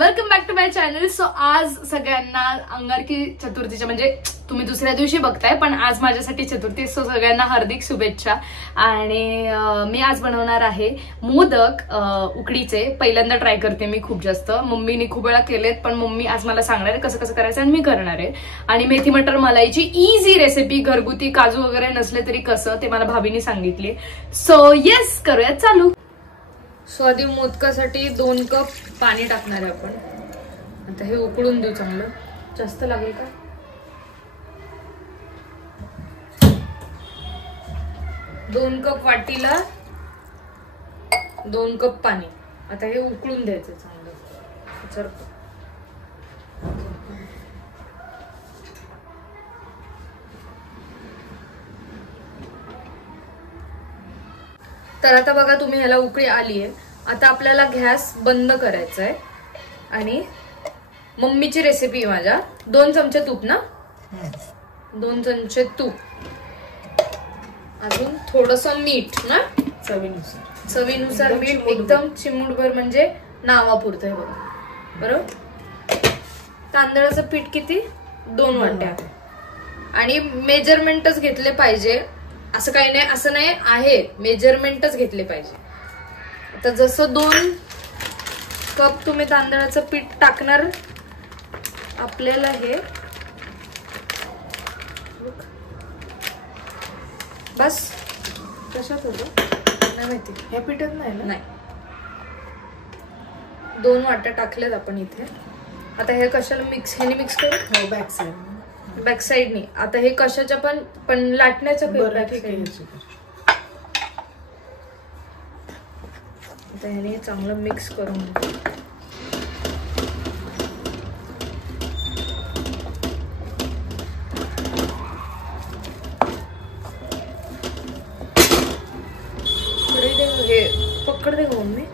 Welcome back to my channel. So आज सगळ्यांना अंगारकी चतुर्थीच्या म्हणजे तुम्ही दुसऱ्या दिवशी बघताय पण आज माझ्यासाठी चतुर्थी. सो सगळ्यांना हार्दिक शुभेच्छा. आणि मी आज बनवणार आहे मोदक उकडीचे. पहिल्यांदा ट्राय करते मी खूप जास्त. मम्मीने खूप वेळा केलेत पण मम्मी आज मला सांगणार आहे कसं कसं करायचं आणि मी करणार आहे. आणि मेथी मटर मलाईची इझी रेसिपी, घरगुती, काजू वगैरे नसले तरी कसं ते मला भाभीने सांगितली. सो येस, करूयात चालू. सो आधी मोदकासाठी 2 कप पाणी टाकणार आहे आपण. आता हे उकळून देऊ. चांगलं जास्त लागेल का? दोन कप वाटीला 2 कप पाणी. आता हे उकळून द्यायचं चांगलं. तर आता बघा तुम्ही, ह्याला उकळी आली आहे. आता आपल्याला गॅस बंद करायचा आहे. आणि मम्मीची रेसिपी माझ्या 2 चमचे तूप ना, 2 चमचे तूप, अजून थोडस मीठ ना, चवीनुसार मीठ, एकदम चिमूटभर म्हणजे नावापुरतं आहे बघा. बरोबर. तांदळाचं पीठ किती? 2 वाट्या. आणि मेजरमेंटच घेतले पाहिजे, असं काही नाही, असं नाही आहे, मेजरमेंटच घेतले पाहिजे. आता जसं 2 कप तुम्ही तांदळाचं पीठ टाकणार, आपल्याला हे बस कशात होतं नाही माहिती, ह्या पीठात नाही ना. नाही, 2 वाट्या टाकल्यात आपण इथे. आता हे कशाला ह्याने मिक्स करू? बॅक साइडनी. आता हे कशाच्या पण लाटण्याच्या आता ह्याने चांगलं मिक्स करून हे पकड दे मम्मी.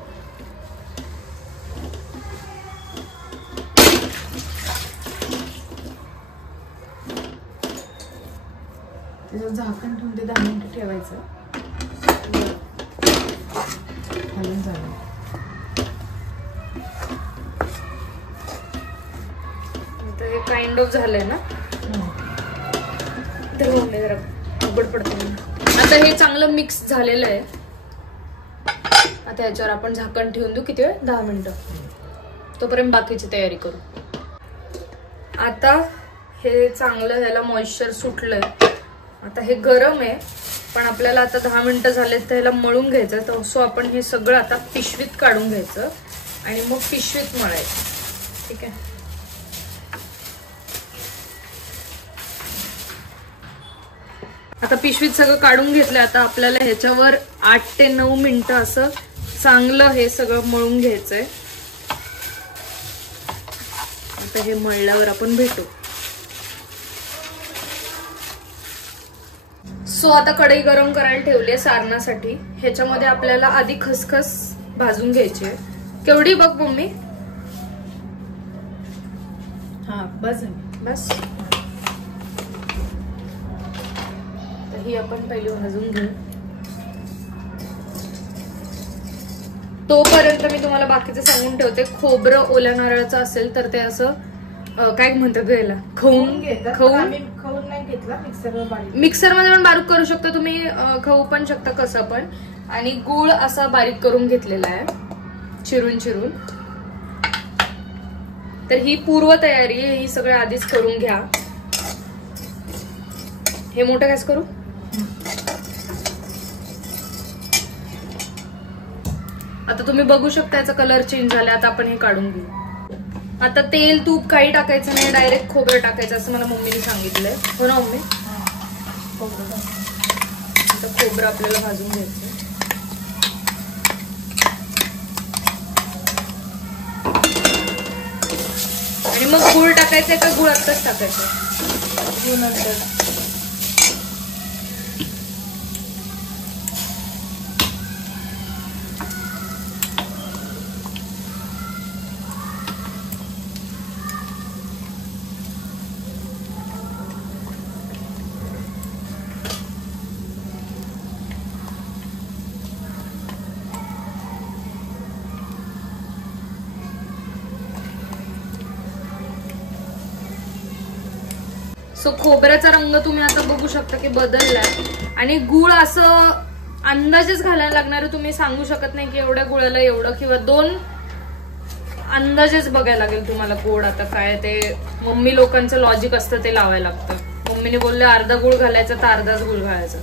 झाकण ठेवून ते 10 मिनिटं ठेवायचं. घालून झालं. आता हे काइंड ऑफ झालंय ना. तर जरा उघड पडते. आता हे चांगलं मिक्स झालेलं आहे. आता याच्यावर आपण झाकण ठेवून देऊ. किती वेळ? 10 मिनिटं. तोपर्यंत बाकीची तयारी करू. आता हे चांगलं ह्याला मॉइश्चर सुटलंय. आता हे गरम आहे पण आपल्याला आता 10 मिनिटं झालेत तर ह्याला मळून घ्यायचं. तर सो आपण हे सगळं आता पिशवीत काढून घ्यायचं आणि मग पिशवीत मळायचं. ठीक आहे. आता पिशवीत सगळं काढून घेतलं. आता आपल्याला ह्याच्यावर 8 ते 9 मिनिटं असं चांगलं हे सगळं मळून घ्यायचंय. आता हे मळल्यावर आपण भेटू. सो आता कढई गरम करायला ठेवली आहे सारणासाठी. ह्याच्यामध्ये आपल्याला आधी खसखस भाजून घ्यायची आहे. केवढी बघ मम्मी? हा बस बस. तर ही आपण पहिली भाजून घेऊ. तोपर्यंत मी तुम्हाला बाकीचं सांगून ठेवते. खोबरं ओल्या नारळाचं असेल तर ते असं काय म्हणतात याला, खाऊन नाही घेतला. मिक्सर मध्ये पण बारीक करू शकता तुम्ही, खाऊ पण शकता कसं पण. आणि गूळ असा बारीक करून घेतलेला आहे, चिरून चिरून. तर ही पूर्व तयारी आहे, ही सगळं आधीच करून घ्या. हे मोठं गॅस करू. आता तुम्ही बघू शकता याचा कलर चेंज झाला. आता आपण हे काढून घेऊ. आता तेल तूप काही टाकायचं नाही, डायरेक्ट खोबरं टाकायचं असं मला मम्मीने सांगितलंय. हो ना मम्मी? आता खोबरं आपल्याला भाजून घ्यायचं. आणि मग गूळ टाकायचंय का गूळ आत्ताच टाकायचं? गूळ नंतर. सो खोबऱ्याचा रंग तुम्ही आता बघू शकता की बदललाय. आणि गुळ असं अंदाजेच घालायला लागणार आहे. तुम्ही सांगू शकत नाही की एवढ्या गुळाला एवढं किंवा 2 अंदाजेच बघायला लागेल तुम्हाला गोड. आता काय ते मम्मी लोकांचं लॉजिक असतं ते लावायला लागतं. मम्मीने बोलले अर्धा गुळ घालायचा तर अर्धाच गुळ घालायचा.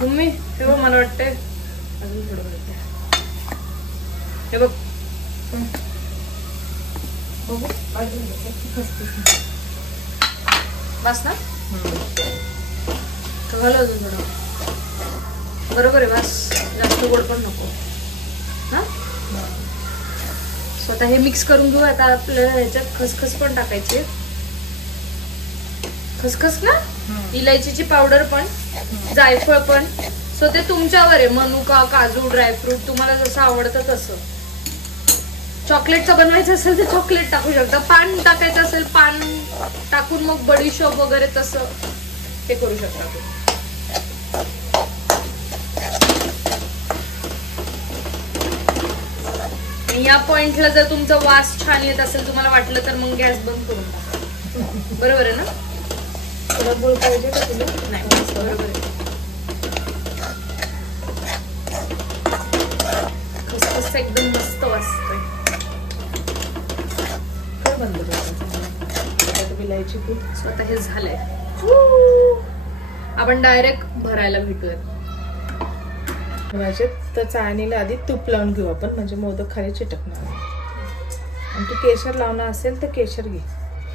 मम्मी हे बघ मला वाटतंय अजून थोडं घालते. हे बघ बस ना घालू अजून थोडं. बरोबर आहे बस. जास्त गोड पण नको ना. स्वतः हे मिक्स करून घेऊ. आता आपल्याला ह्याच्यात खसखस पण टाकायची. खसखस ना इलायचीची पावडर पण जायफळ पण. सो ते तुमच्यावर आहे. मनुका काजू ड्रायफ्रूट तुम्हाला जसं आवडतं तसं. चॉकलेटचं बनवायचं असेल तर चॉकलेट टाकू शकता. पान टाकायचं असेल पान टाकून मग बडीशोप वगैरे तसं हे करू शकता तुम्ही. या पॉइंटला जर तुमचा वास छान येत असेल तुम्हाला वाटलं तर मग गॅस बंद करून टाका. बरोबर आहे ना. थोडा गोळ पाहिजे का तुला? नाही बरोबर आहे. खसखस एकदम मस्त वाजतोय. काय बंद करायचं विलायची पूड. स्वतः हे झालंय. आपण डायरेक्ट भरायला भेटूयात. तर चाळणीला आधी तूप लावून घेऊ आपण म्हणजे मोदक खाली चिटकणार. आणि तू केशर लावणार असेल तर केशर घे.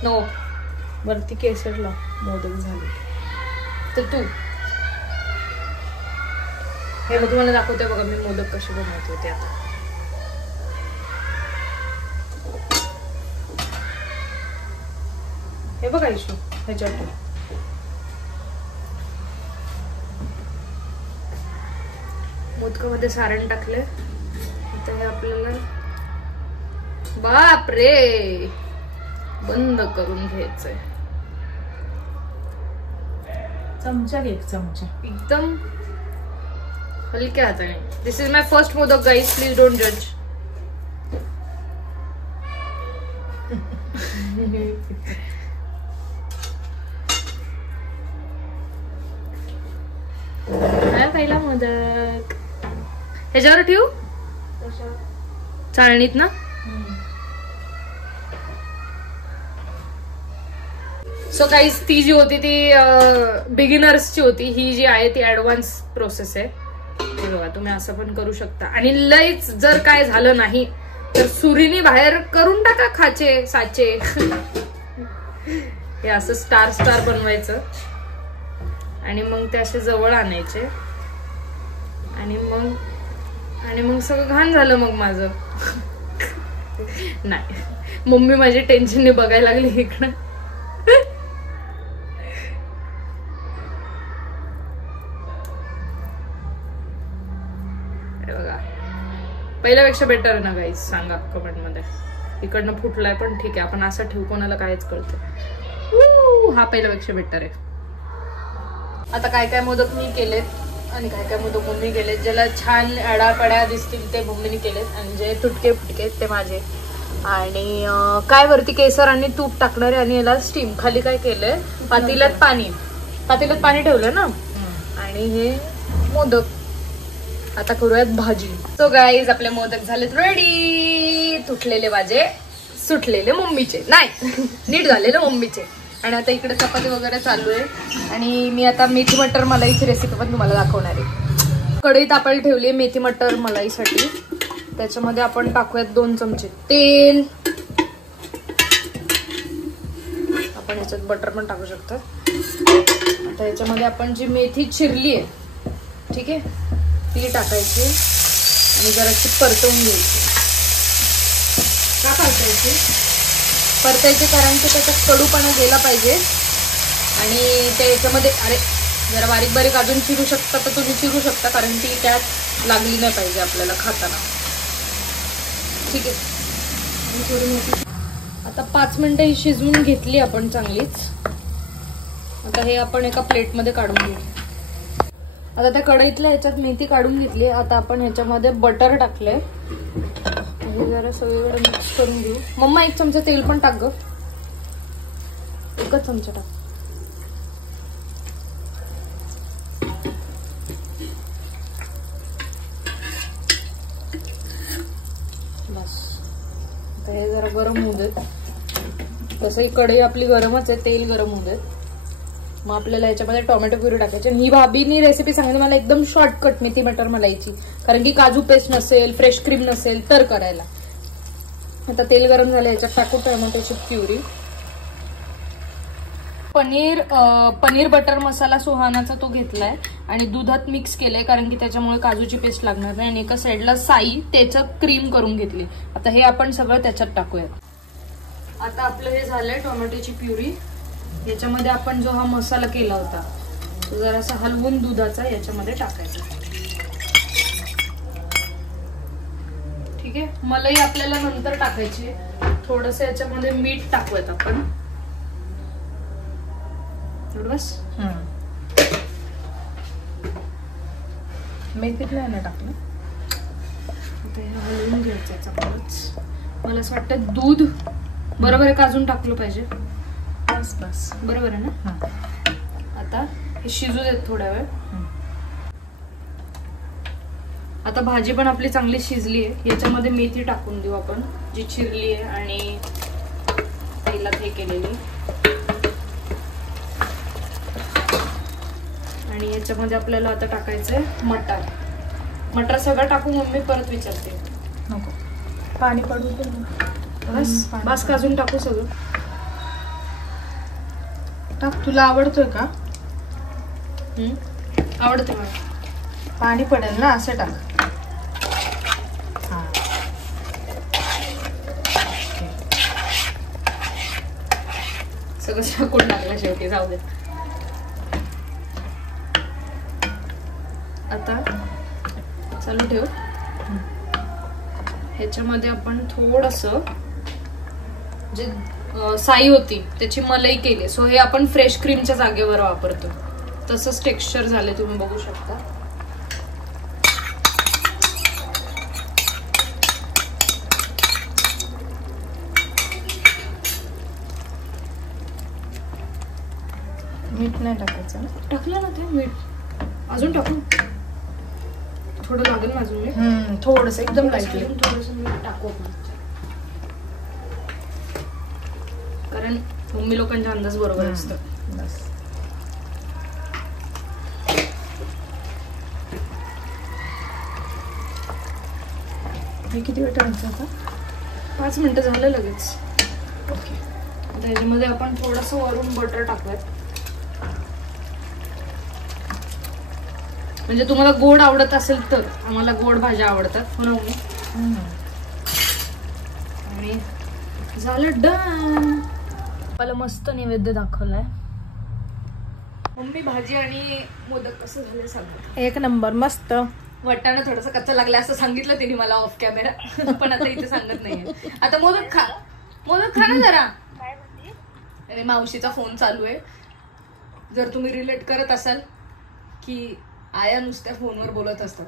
नो वरती केशर लाव. मोदक झाले तर तू हे मग तुम्हाला दाखवते बघा मी मोदक कसे बनवते होते. आता हे बघा इशू ह्याच्यात मोदकामध्ये सारण टाकले. आता हे आपल्याला बाप रे बंद करून घ्यायचंय. चमचा घे. चमचा एकदम हलक्या हाताने. This is my first modak guys. Please don't जज. पहिला मोदक ह्याच्यावर ठेवू चाळणीत ना. सो गाईज ती जी होती ती बिगिनर्सची होती. ही जी आहे ती ऍडव्हान्स प्रोसेस आहे. हे बघा तुम्ही असं पण करू शकता. आणि लईच जर काय झालं नाही तर सुरीनी बाहेर करून टाका खाचे साचे. हे असं स्टार स्टार बनवायचं आणि मग ते असे जवळ आणायचे आणि मग सगळं घाण झालं मग माझं. नाही मम्मी माझी टेन्शनने बघायला लागली इकडं. बघा पहिल्यापेक्षा बेटर आहे ना गाईज. सांगा कमेंट मध्ये. इकडनं फुटलाय पण ठीक आहे. आपण असं ठेवू कोणाला कायच कळतं. हा पहिल्यापेक्षा बेटर आहे. आता काय काय मोदक मी केलेत आणि काय काय मोदक मम्मी केलेत. ज्याला छान अडापड्या दिसतील ते मम्मीने केलेत आणि जे तुटके फुटके ते माझे. आणि काय वरती केसर आणि तूप टाकणारे आणि याला स्टीम. खाली काय केलंय पातेल्यात पाणी ठेवलं ना. आणि हे मोदक. आता करूयात भाजी. सो गाईज आपले मोदक झालेत रेडी. तुटलेले माझे सुटलेले मम्मीचे नाही नीट झालेले मम्मीचे. आणि आता इकडे चपाती वगैरे चालू आहे. आणि मी आता मेथी मटर मलाईची रेसिपी पण तुम्हाला दाखवणार आहे. कढई तापायला ठेवली आहे मेथी मटर मलाईसाठी. त्याच्यामध्ये आपण टाकूयात 2 चमचे तेल. आपण ह्याच्यात बटर पण टाकू शकतो. आता ह्याच्यामध्ये आपण जी मेथी चिरली आहे ठीक आहे ती टाकायची आणि जराशी परतवून घ्यायची. का परतायची कारण की त्याचा कडूपणा गेला पाहिजे. आणि त्याच्यामध्ये अरे जरा बारीक बारीक अजून चिरू शकता तर तुम्ही चिरू शकता कारण ती त्यात लागली नाही पाहिजे आपल्याला खाताना. ठीक आहे. आता 5 मिनिटं ही शिजवून घेतली आपण चांगलीच. आता हे आपण एका प्लेटमध्ये काढून घेऊ. आता त्या कढईतल्या ह्याच्यात मेथी काढून घेतली. आता आपण ह्याच्यामध्ये बटर टाकलंय. जरा सगळीकडे मिक्स करून घेऊ. मम्मा 1 चमचा तेल पण टाक ग. एकच चमचा टाक. बस. आता हे जरा गरम होऊ देत. तसंही कढई आपली गरमच आहे, तेल गरम होऊ देत. मग आपल्याला याच्यामध्ये टोमॅटो प्युरी टाकायची. ही भाभीनी रेसिपी सांगितली मला एकदम शॉर्टकट मेथी मटर मलाईची, कारण की काजू पेस्ट नसेल, फ्रेश क्रीम नसेल तर करायला. आता तेल गरम झालं, याच्यात टाकू टोमॅटोची प्युरी. पनीर बटर मसाला सुहानाचा तो घेतलाय आणि दुधात मिक्स केलाय, कारण की त्याच्यामुळे काजूची पेस्ट लागणार नाही. आणि एका साईडला साई त्याचं क्रीम करून घेतली. आता हे आपण सगळं त्याच्यात टाकूयात. आता आपलं हे झालंय टोमॅटोची प्युरी. याच्यामध्ये आपण जो हा मसाला केला होता तो जरासा हलवून दुधाचा याच्यामध्ये टाकायचा. ठीक आहे. मलाई आपल्याला नंतर टाकायची. थोडस याच्यामध्ये मीठ टाकूयात आपण. बस. मेथीत नाही ना टाकलं. आता हे हलवून घ्यायचं याचा परत. मला असं वाटतं दूध बरोबर आहे का अजून टाकलं पाहिजे. बस बस बरोबर आहे ना. आता हे शिजू देत थोड्या वेळ. आता भाजी पण आपली चांगली शिजली आहे. याच्यामध्ये मेथी टाकून देऊ आपण, जी चिरली आहे आणि तेलात हे केलेली. आणि याच्यामध्ये आपल्याला आता टाकायचंय मटर. मटर सगळं टाकू मम्मी परत विचारते. नको, पाणी पडू दे. बस बस का अजून टाकू सगळं. टाक. तुला आवडतोय का? आवडते मला. पाणी पडेल ना, असं टाक. सगळं टाकून टाकलं शेवटी, जाऊ दे. आता चालू ठेव. ह्याच्यामध्ये आपण थोडस जे साई होती त्याची मलाई केली. सो हे आपण फ्रेश क्रीमच्या जागेवर वापरतो. तसंच टेक्स्चर झाले, तुम्ही बघू शकता. मीठ नाही टाकायचं ना. टाकलं ना ते मीठ. अजून टाकू थोडं लागेल ना अजून मीठ. थोडस एकदम लाईटली. थोडस मीठ टाकू आपण, कारण मम्मी लोकांचा अंदाज बरोबर असतं. बस. हे किती वेळ टाकायचं आता? 5 मिनिटं झालं लगेच. ओके. आता ह्याच्यामध्ये आपण थोडस वरून बटर टाकूयात. म्हणजे तुम्हाला गोड आवडत असेल तर. आम्हाला गोड भाज्या आवडतात हो ना मम्मी. आणि झालं डन. मला मस्त नैवेद्य दाखवलाय. मम्मी भाजी आणि मोदक कसं झालं सांग. एक नंबर मस्त. वाटाणा थोडासा कच्चा लागला असं सांगितलं तिने मला ऑफ कॅमेरा. पण आता इथे सांगत नाहीये. आता मोदक खा, मोदक खा ना जरा. आणि मावशीचा फोन चालू आहे. जर तुम्ही रिलेट करत असाल की आया नुसत्या फोनवर बोलत असतात.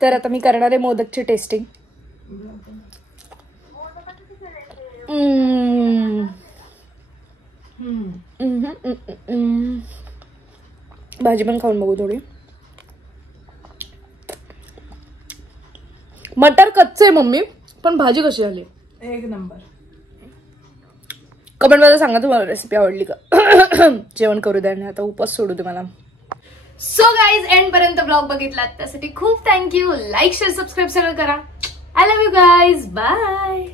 तर आता मी करणार आहे मोदकची टेस्टिंग. भाजी पण खाऊन बघू थोडी. मटर कच्चे मम्मी, पण भाजी कशी झाली. एक नंबर. कमेंट मध्ये सांगा तुम्हाला रेसिपी आवडली का. जेवण करू द्या आणि आता उपास सोडू दे मला. सो गाईज एंड पर्यंत ब्लॉग बघितलात त्यासाठी खूप थँक्यू. लाईक शेअर सबस्क्राईब सगळं करा. I love you guys. Bye.